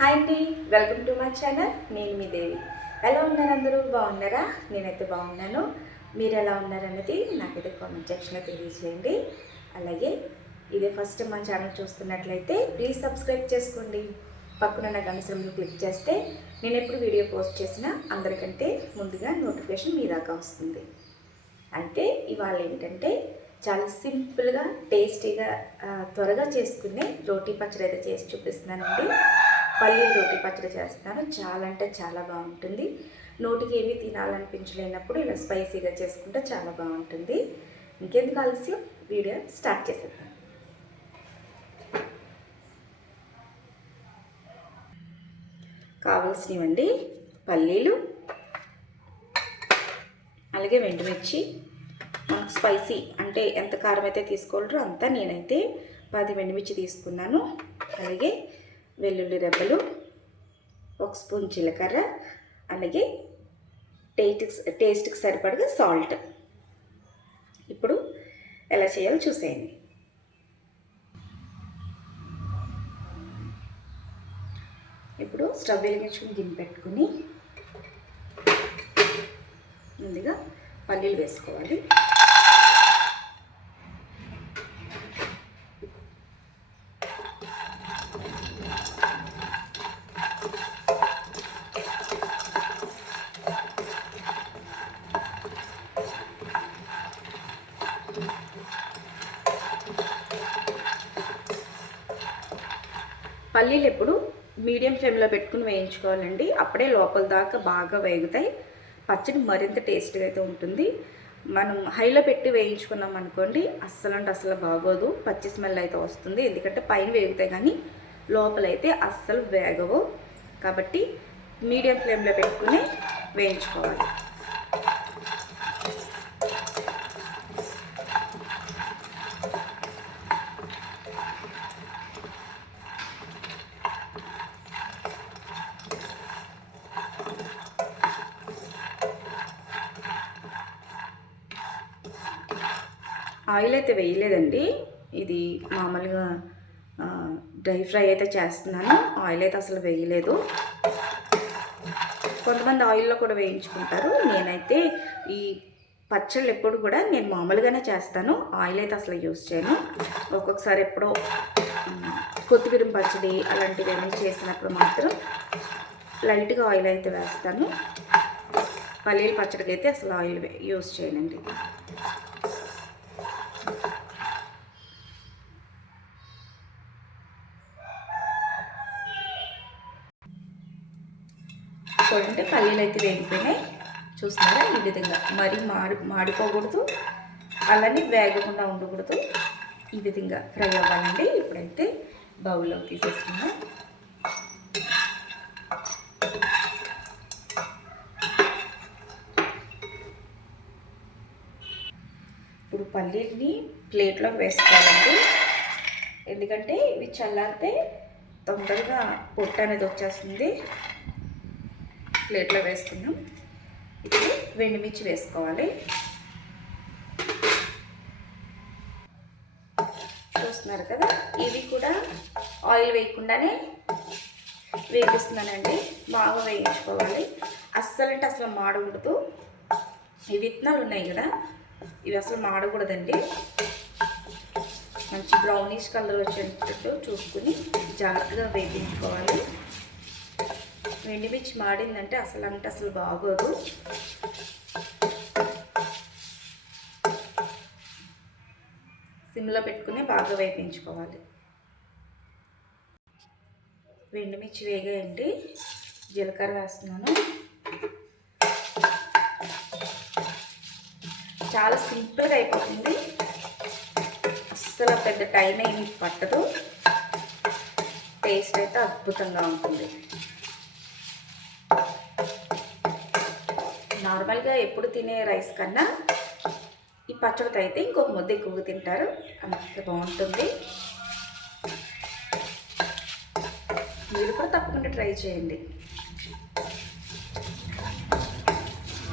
Hi అండి welcome to my channel. నేను మీ దేవి. ఎలా ఉన్నారు అందరూ? బాగున్నారా? నేనైతే బాగున్నాను. మీరు ఎలా ఉన్నారన్నది నాకైతే కామెంట్ సెక్షన్లో తెలియజేయండి. అలాగే ఇదే ఫస్ట్ మా ఛానల్ చూస్తున్నట్లయితే ప్లీజ్ సబ్స్క్రైబ్ చేసుకోండి. పక్కనున్న ఉన్న క్లిక్ చేస్తే నేను ఎప్పుడు వీడియో పోస్ట్ చేసినా అందరికంటే ముందుగా నోటిఫికేషన్ మీ దాకా వస్తుంది. అయితే ఇవాళ ఏంటంటే చాలా సింపుల్గా టేస్టీగా త్వరగా చేసుకునే రోటీ పచ్చడి అయితే చేసి చూపిస్తున్నానండి. పల్లీలు రోటి పచ్చడి చేస్తాను. చాలా అంటే చాలా బాగుంటుంది. నోటికి ఏమీ తినాలనిపించలేనప్పుడు ఇలా స్పైసీగా చేసుకుంటే చాలా బాగుంటుంది. ఇంకెందుకు ఆలస్యం? వీడియో స్టార్ట్ చేసేద్దాం. కావలసినవండి పల్లీలు అలాగే వెండిమిర్చి. మనకు స్పైసీ అంటే ఎంత కారం అయితే తీసుకోవాలరో అంతా నేనైతే పది వెండిమిర్చి తీసుకున్నాను. అలాగే వెల్లుల్లి రెబ్బలు ఒక స్పూన్ జీలకర్ర అలాగే టేస్ట్కి టేస్ట్కి సరిపడగా సాల్ట్. ఇప్పుడు ఎలా చేయాలో చూసేయండి. ఇప్పుడు స్టవ్ వెలిగించుకుని గిన్నె పెట్టుకుని ముందుగా పల్లీలు వేసుకోవాలి. పల్లీలు ఎప్పుడు మీడియం ఫ్లేమ్లో పెట్టుకుని వేయించుకోవాలండి. అప్పుడే లోపల దాకా బాగా వేగుతాయి. పచ్చడి మరింత టేస్ట్గా అయితే ఉంటుంది. మనం హైలో పెట్టి వేయించుకున్నాం అనుకోండి అస్సలు అంటే అస్సలు బాగోదు. పచ్చి స్మెల్ అయితే వస్తుంది. ఎందుకంటే పైన వేగుతాయి కానీ లోపలైతే అస్సలు వేగవు. కాబట్టి మీడియం ఫ్లేమ్లో పెట్టుకుని వేయించుకోవాలి. ఆయిల్ అయితే వేయలేదండి. ఇది మామూలుగా డ్రై ఫ్రై అయితే చేస్తున్నాను. ఆయిల్ అయితే అసలు వేయలేదు. కొంతమంది ఆయిల్లో కూడా వేయించుకుంటారు. నేనైతే ఈ పచ్చళ్ళు ఎప్పుడు కూడా నేను మామూలుగానే చేస్తాను. ఆయిల్ అయితే అసలు యూజ్ చేయను. ఒక్కొక్కసారి ఎప్పుడో కొత్తిమీర పచ్చడి అలాంటివి ఏమైనా చేసినప్పుడు మాత్రం లైట్గా ఆయిల్ అయితే వేస్తాను. పల్లీల పచ్చడికి అయితే అసలు ఆయిల్ వే- చేయనండి. చూడండి పల్లీలు అయితే వేగిపోయినాయి. చూస్తున్నారా? ఈ విధంగా మరి మాడి మాడిపోకూడదు. అలానే వేగకుండా ఉండకూడదు. ఈ విధంగా ఫ్రై అవ్వాలండి. ఇప్పుడైతే బౌల్లో తీసేసుకున్నాం ఇప్పుడు పల్లీని ప్లేట్లోకి వేసుకోవాలండి. ఎందుకంటే ఇవి చల్లారితే తొందరగా పొట్టు అనేది వచ్చేస్తుంది. ప్లేట్లో వేసుకున్నాం ఇప్పుడు వెండిమిర్చి వేసుకోవాలి. చూస్తున్నారు కదా ఇవి కూడా ఆయిల్ వేయకుండానే వేపిస్తున్నానండి. బాగా వేయించుకోవాలి. అస్సలు అంటే అసలు మాడకూడదు. ఈ విత్తనాలు ఉన్నాయి కదా ఇవి అసలు మాడకూడదండి. మంచి బ్రౌనిష్ కలర్ వచ్చేటట్టు చూసుకుని జాగ్రత్తగా వేయించుకోవాలి వెండిమిర్చి మాడిందంటే అసలు అంటే అసలు బాగోదు. సిమ్లో పెట్టుకుని బాగా వేపించుకోవాలి వెండిమిర్చి వేగాయండి. జీలకర్ర వేస్తున్నాను. చాలా సింపుల్గా అయిపోతుంది. అస్సలు పెద్ద టైం ఏమి పట్టదు. టేస్ట్ అయితే అద్భుతంగా ఉంటుంది. నార్మల్గా ఎప్పుడు తినే రైస్ కన్నా ఈ పచ్చడితో అయితే ఇంకొక ముద్ద ఎక్కువగా తింటారు. అంత బాగుంటుంది. మీరు కూడా తప్పకుండా ట్రై చేయండి.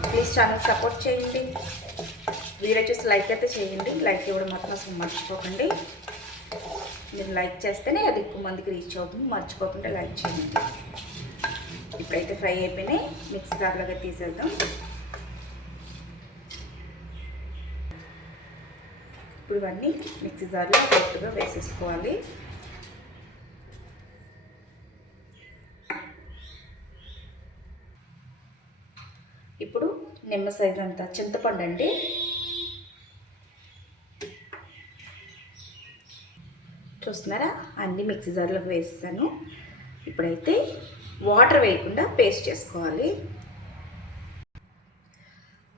ప్లీజ్ ఛానల్ సపోర్ట్ చేయండి. వీడియో చూసి లైక్ అయితే చేయండి. లైక్ ఇవ్వడం మాత్రం అసలు మర్చిపోకండి. మీరు లైక్ చేస్తేనే అది ఎక్కువ మందికి రీచ్ అవుతుంది. మర్చిపోకుండా లైక్ చేయండి. ఇప్పుడైతే ఫ్రై అయిపోయినాయి. మిక్సీ జార్లోకి తీసేద్దాం. ఇప్పుడు ఇవన్నీ మిక్సీ జార్లో పొట్టుగా వేసేసుకోవాలి. ఇప్పుడు నిమ్మ సైజ్ అంత చింతపండు అండి. చూస్తున్నారా? అన్ని మిక్సీ జార్లోకి వేస్తాను ఇప్పుడైతే వాటర్ వేయకుండా పేస్ట్ చేసుకోవాలి.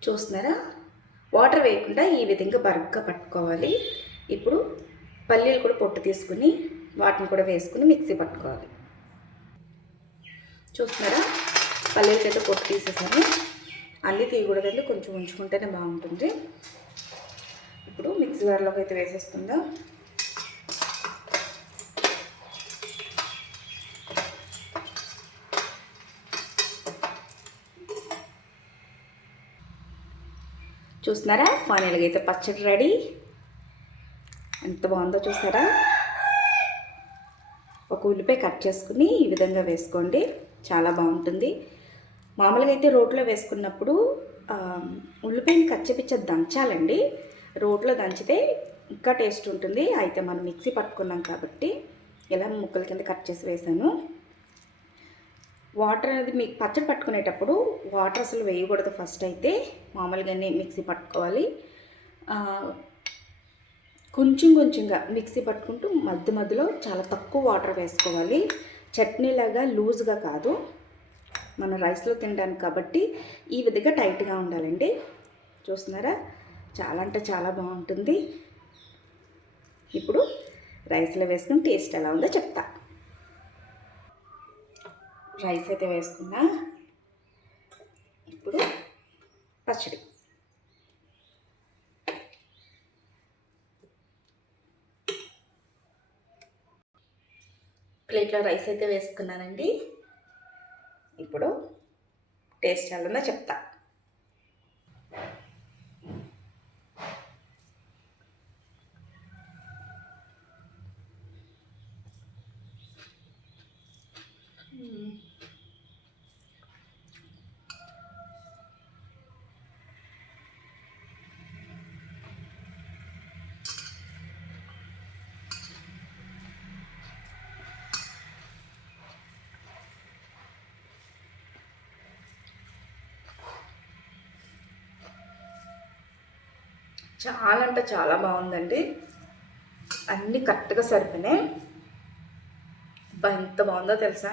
చూస్తున్నారా? వాటర్ వేయకుండా ఈ విధంగా బరగ్గా పట్టుకోవాలి. ఇప్పుడు పల్లీలు కూడా పొట్టు తీసుకుని వాటిని కూడా వేసుకుని మిక్సీ పట్టుకోవాలి. చూస్తున్నారా? పల్లీలకైతే పొట్టు తీసేసాను. అన్నీ తీయకూడదండి కొంచెం ఉంచుకుంటేనే బాగుంటుంది. ఇప్పుడు మిక్సీ వరలోకి అయితే వేసేస్తుందా చూస్తున్నారా? ఫైనల్గా అయితే పచ్చడి రెడీ. ఎంత బాగుందో చూస్తారా? ఒక ఉల్లిపాయ కట్ చేసుకుని ఈ విధంగా వేసుకోండి. చాలా బాగుంటుంది. మామూలుగా అయితే రోట్లో వేసుకున్నప్పుడు ఉల్లిపాయని కచ్చపిచ్చ దంచాలండి. రోట్లో దంచితే ఇంకా టేస్ట్ ఉంటుంది. అయితే మనం మిక్సీ పట్టుకున్నాం కాబట్టి ఇలా ముక్కల కింద కట్ చేసి వేసాను వాటర్ అనేది మీకు పచ్చడి పట్టుకునేటప్పుడు వాటర్ అసలు వేయకూడదు ఫస్ట్ అయితే. మామూలుగానే మిక్సీ పట్టుకోవాలి. కొంచెం కొంచెంగా మిక్సీ పట్టుకుంటూ మధ్య మధ్యలో చాలా తక్కువ వాటర్ వేసుకోవాలి. చట్నీలాగా లూజ్గా కాదు. మన రైస్లో తినడానికి కాబట్టి ఈ విధంగా టైట్గా ఉండాలండి. చూస్తున్నారా? చాలా అంటే చాలా బాగుంటుంది. ఇప్పుడు రైస్లో వేసుకుని టేస్ట్ ఎలా ఉందో చెప్తా. రైస్ అయితే వేసుకున్నా. ఇప్పుడు పచ్చడి. ప్లేట్లో రైస్ అయితే వేసుకున్నానండి. ఇప్పుడు టేస్ట్ ఎలా ఉందో చెప్తా. చాలా అంటే చాలా బాగుందండి. అన్నీ కరెక్ట్గా సరిపోయినాయి. ఎంత బాగుందో తెలుసా?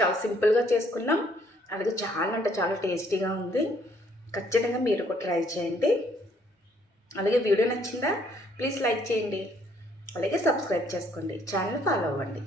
చాలా సింపుల్గా చేసుకున్నాం. అలాగే చాలా అంటే చాలా టేస్టీగా ఉంది. ఖచ్చితంగా మీరు కూడా ట్రై చేయండి. అలాగే వీడియో నచ్చిందా? ప్లీజ్ లైక్ చేయండి. అలాగే సబ్స్క్రైబ్ చేసుకోండి. ఛానల్ ఫాలో అవ్వండి.